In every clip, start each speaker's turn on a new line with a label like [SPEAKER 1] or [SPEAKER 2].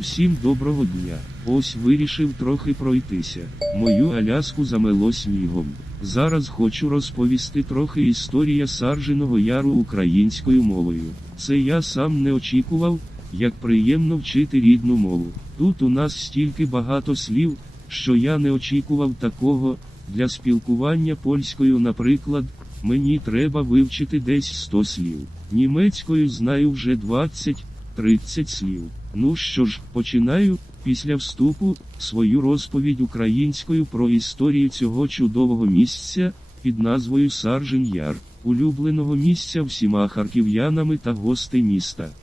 [SPEAKER 1] Всім доброго дня. Ось вирішив трохи пройтися. Мою Аляску замело снігом. Зараз хочу розповісти трохи історія Саржиного Яру українською мовою. Це я сам не очікував, як приємно вчити рідну мову. Тут у нас стільки багато слів, що я не очікував такого. Для спілкування польською, наприклад, мені треба вивчити десь 100 слів. Німецькою знаю вже 20-30 слів. Ну що ж, починаю, після вступу, свою розповідь українською про історію цього чудового місця, під назвою Саржин Яр, улюбленого місця всіма харків'янами та гостей міста.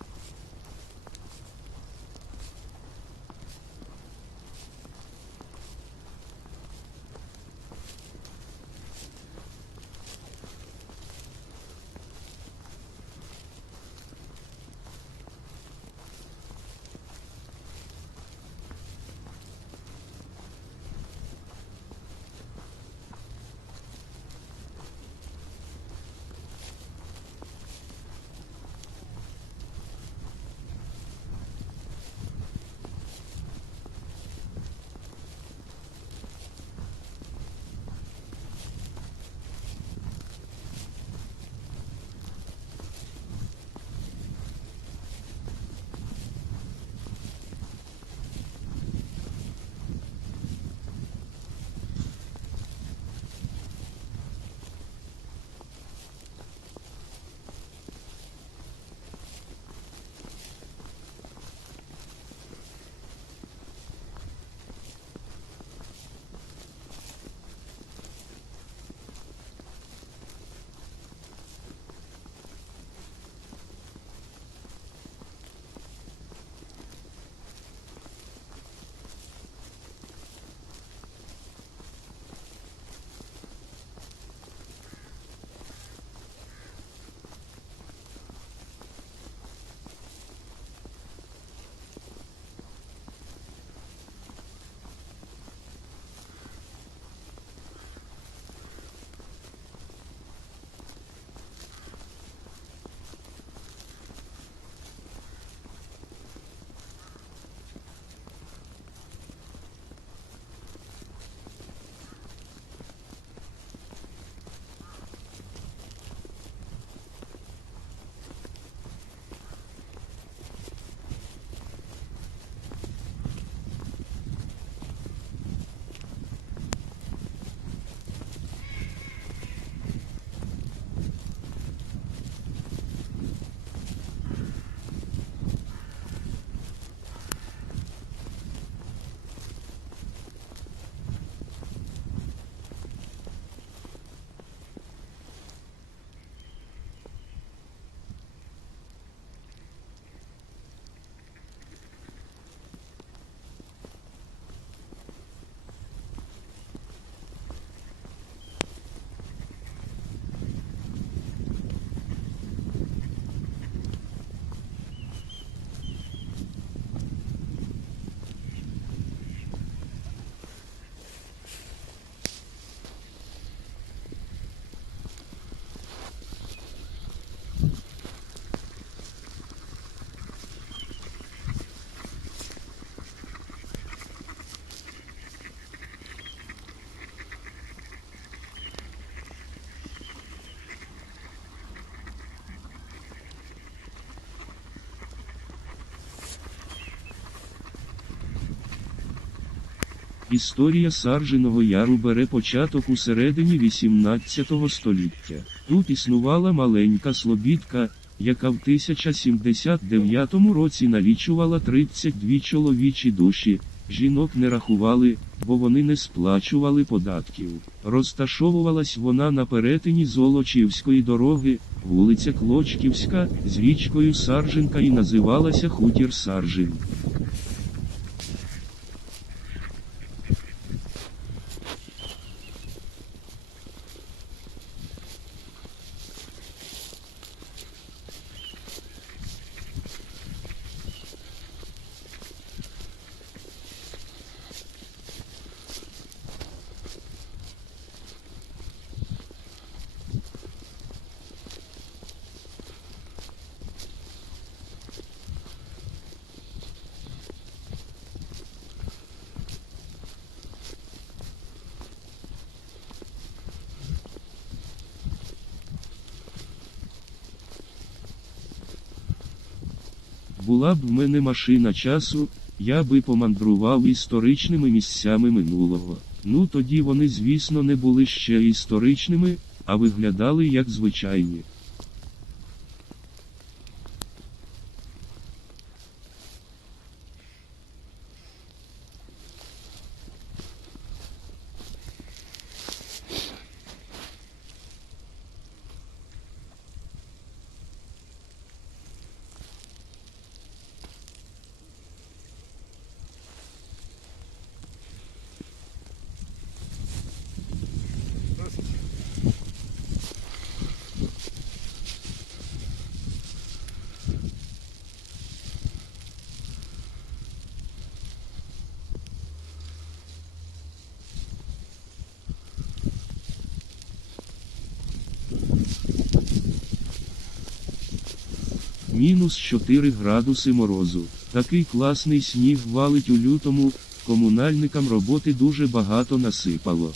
[SPEAKER 1] Історія Саржиного Яру бере початок у середині 18 століття. Тут існувала маленька слобідка, яка в 1079 році налічувала 32 чоловічі душі. Жінок не рахували, бо вони не сплачували податків. Розташовувалась вона на перетині Золочівської дороги, вулиця Клочківська, з річкою Сарженка і називалася Хутір Саржин. Була б в мене машина часу, я би помандрував історичними місцями минулого. Ну тоді вони, звісно, не були ще історичними, а виглядали як звичайні. Мінус 4 градуси морозу. Такий класний сніг валить у лютому, комунальникам роботи дуже багато насипало.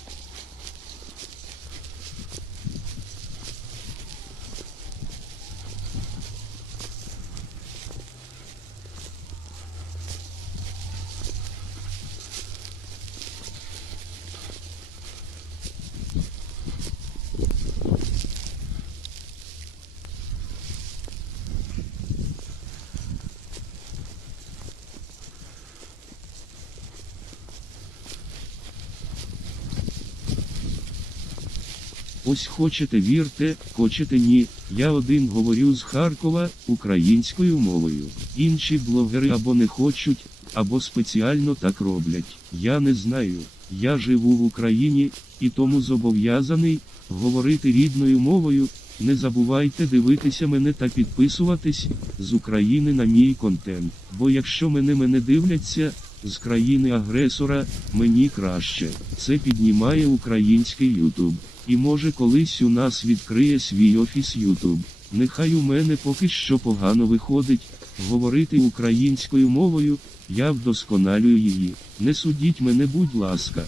[SPEAKER 1] Ось хочете вірте, хочете ні. Я один говорю з Харкова українською мовою. Інші блогери або не хочуть, або спеціально так роблять. Я не знаю. Я живу в Україні, і тому зобов'язаний говорити рідною мовою. Не забувайте дивитися мене та підписуватись з України на мій контент. Бо якщо мене мене дивляться з країни агресора, мені краще. Це піднімає український Ютуб. І може колись у нас відкриє свій офіс Ютуб. Нехай у мене поки що погано виходить говорити українською мовою, я вдосконалюю її. Не судіть мене, будь ласка.